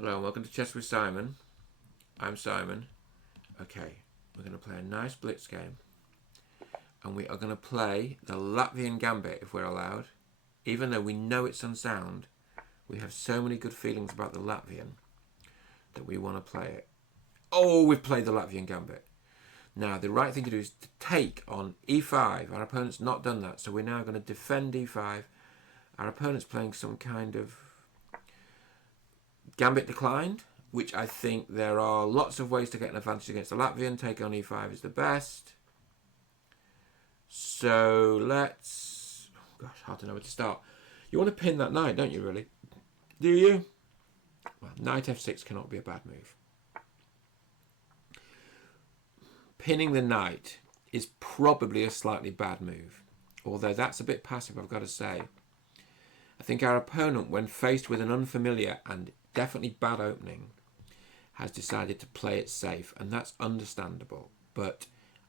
Hello and welcome to Chess with Simon. I'm Simon. Okay, we're going to play a nice Blitz game. And we are going to play the Latvian Gambit if we're allowed. Even though we know it's unsound, we have so many good feelings about the Latvian that we want to play it. Oh, we've played the Latvian Gambit. Now, the right thing to do is to take on e5. Our opponent's not done that, so we're now going to defend e5. Our opponent's playing some kind of Gambit declined, which I think there are lots of ways to get an advantage against the Latvian. Take on e5 is the best. So let's... Gosh, hard to know where to start. You want to pin that knight, don't you, really? Do you? Well, knight f6 cannot be a bad move. Pinning the knight is probably a slightly bad move. Although that's a bit passive, I've got to say. I think our opponent, when faced with an unfamiliar and definitely bad opening, has decided to play it safe, and that's understandable. But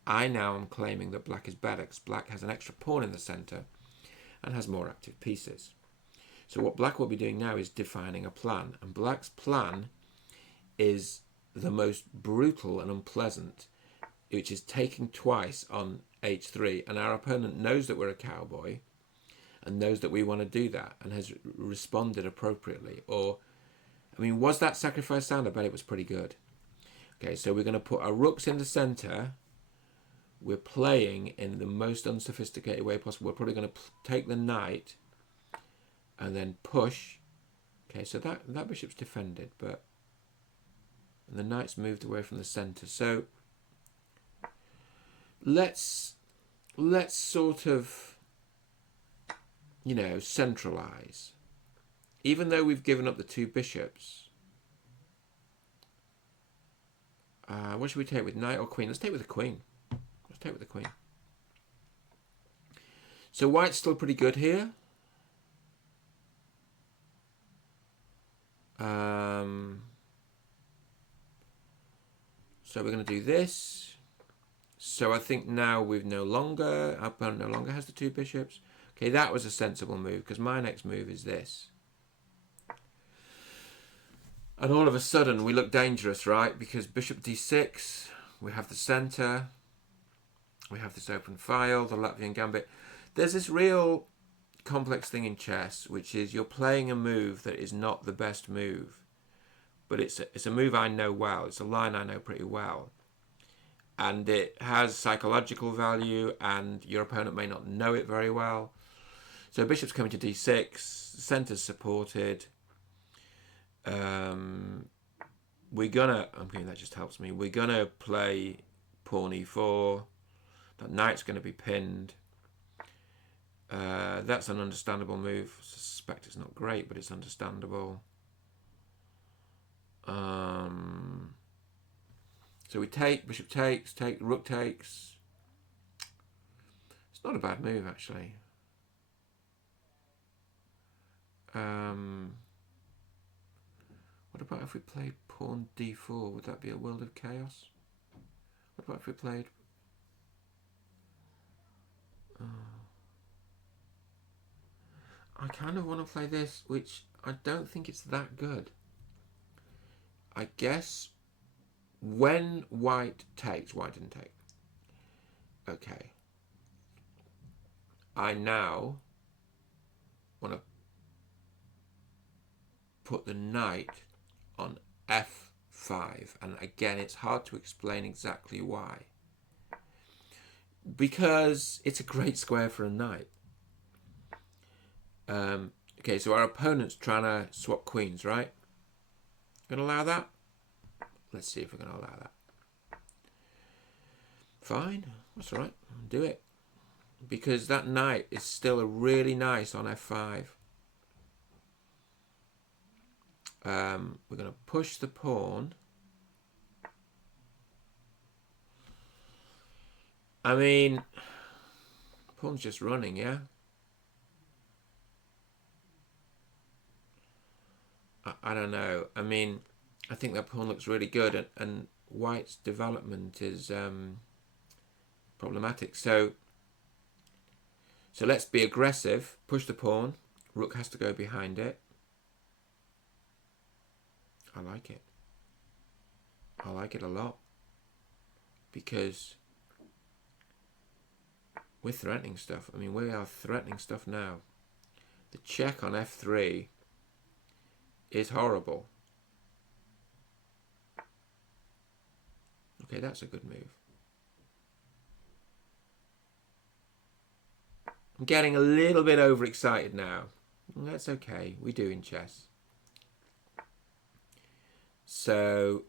I now am claiming that black is better because black has an extra pawn in the centre and has more active pieces. So what black will be doing now is defining a plan, and black's plan is the most brutal and unpleasant, which is taking twice on h3, and our opponent knows that we're a cowboy and knows that we want to do that and has responded appropriately. Or, I mean, was that sacrifice sound? I bet it was pretty good. Okay, so we're going to put our rooks in the centre. We're playing in the most unsophisticated way possible. We're probably going to take the knight and then push. Okay, so that bishop's defended, but and the knight's moved away from the centre. So let's sort of, you know, centralise. Even though we've given up the two bishops. What should we take with knight or queen? Let's take with the queen. Let's take with the queen. So white's still pretty good here. So we're going to do this. So I think now our opponent no longer has the two bishops. Okay, that was a sensible move because my next move is this. And all of a sudden we look dangerous, right? Because bishop d6, we have the centre, we have this open file, the Latvian Gambit. There's this real complex thing in chess, which is you're playing a move that is not the best move. But it's a move I know well. It's a line I know pretty well. And it has psychological value, and your opponent may not know it very well. So bishop's coming to d6, centre's supported. We're gonna, that just helps me. We're gonna play pawn e4. That knight's gonna be pinned. That's an understandable move. I suspect it's not great, but it's understandable. So we take, bishop takes, rook takes. It's not a bad move, actually. What about if we played pawn d4? Would that be a world of chaos? What about if we played... I kind of want to play this, which I don't think it's that good. I guess when white takes, white didn't take. Okay. I now want to put the knight on f5. And again, it's hard to explain exactly why. Because it's a great square for a knight. Okay, so our opponent's trying to swap queens, right? Gonna allow that? Let's see if we're gonna allow that. Fine, that's all right. Do it. Because that knight is still really nice on f5. We're gonna push the pawn. I mean, pawn's just running, yeah? I don't know. I mean, I think that pawn looks really good, and white's development is problematic. So let's be aggressive. Push the pawn. Rook has to go behind it. I like it. I like it a lot. Because we're threatening stuff. I mean, we are threatening stuff now. The check on f3 is horrible. Okay, that's a good move. I'm getting a little bit overexcited now. That's okay. We do in chess. So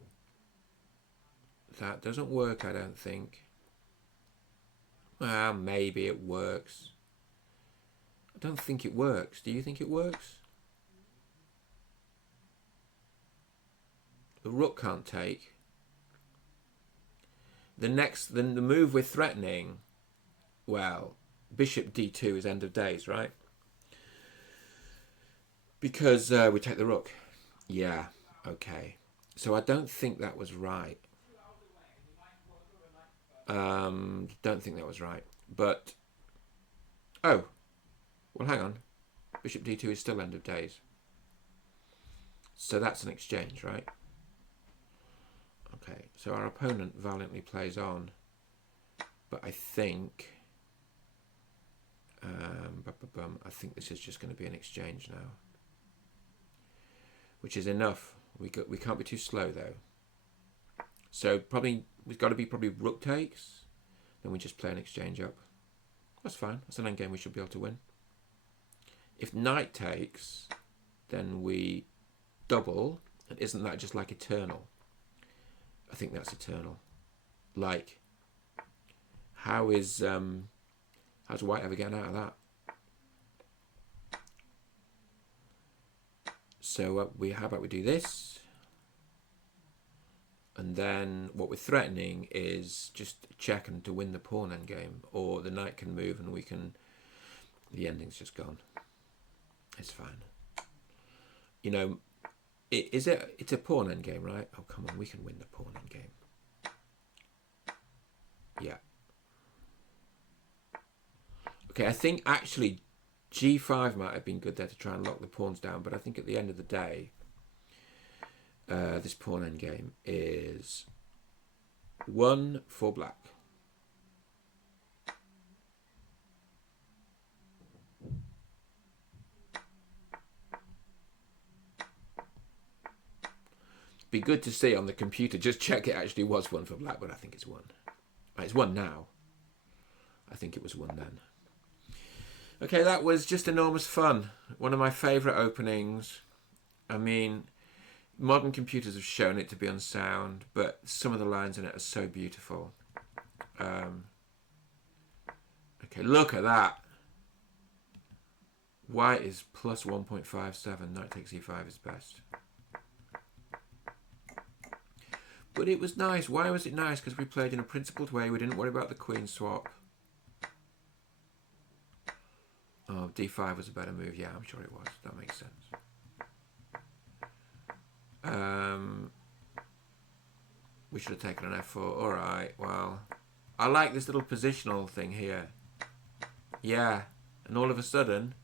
that doesn't work, I don't think. Well, maybe it works. I don't think it works. Do you think it works? The rook can't take. The move we're threatening, well, bishop d2 is end of days, right? Because we take the rook. Yeah, okay. So I don't think that was right. Don't think that was right. But, oh, well, hang on. Bishop d2 is still end of days. So that's an exchange, right? Okay, so our opponent valiantly plays on. But I think... I think this is just going to be an exchange now. Which is enough. We can't be too slow, though. So probably we've got to be rook takes. Then we just play an exchange up. That's fine. That's an endgame we should be able to win. If knight takes, then we double. And isn't that just like eternal? I think that's eternal. Like, how's white ever getting out of that? So how about we do this? And then what we're threatening is just check and to win the pawn endgame, or the knight can move and we can. The ending's just gone. It's fine. You know, it's a pawn endgame, right? Oh come on, we can win the pawn endgame. Yeah. Okay, I think actually g5 might have been good there to try and lock the pawns down, but I think at the end of the day, this pawn endgame is 1 for black. Be good to see on the computer. Just check it actually was 1 for black, but I think it's 1. It's 1 now. I think it was 1 then. Okay, that was just enormous fun. One of my favourite openings. I mean, modern computers have shown it to be unsound, but some of the lines in it are so beautiful. Okay, look at that. White is plus 1.57. Knight takes e5 is best. But it was nice. Why was it nice? Because we played in a principled way. We didn't worry about the queen swap. Oh, d5 was a better move. Yeah, I'm sure it was. That makes sense. We should have taken an f4. Alright, well. I like this little positional thing here. Yeah. And all of a sudden,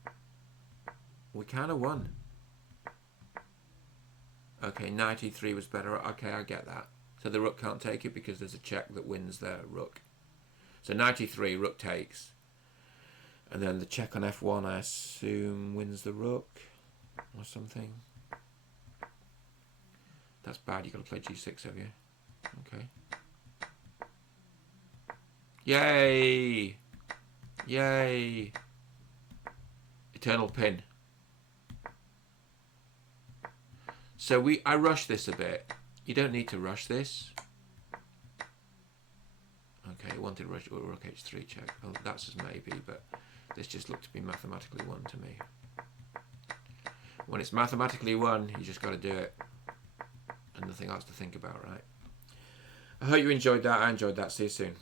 we kind of won. Okay, knight e3 was better. Okay, I get that. So the rook can't take it because there's a check that wins their rook. So knight e3, rook takes. And then the check on f1, I assume, wins the rook or something. That's bad. You've got to play g6, have you? Okay. Yay! Yay! Eternal pin. So I rushed this a bit. You don't need to rush this. Okay, I wanted rook h3 check. Well, that's a maybe, but this just looked to be mathematically won to me. When it's mathematically won, you just got to do it. And nothing else to think about, right? I hope you enjoyed that. I enjoyed that. See you soon.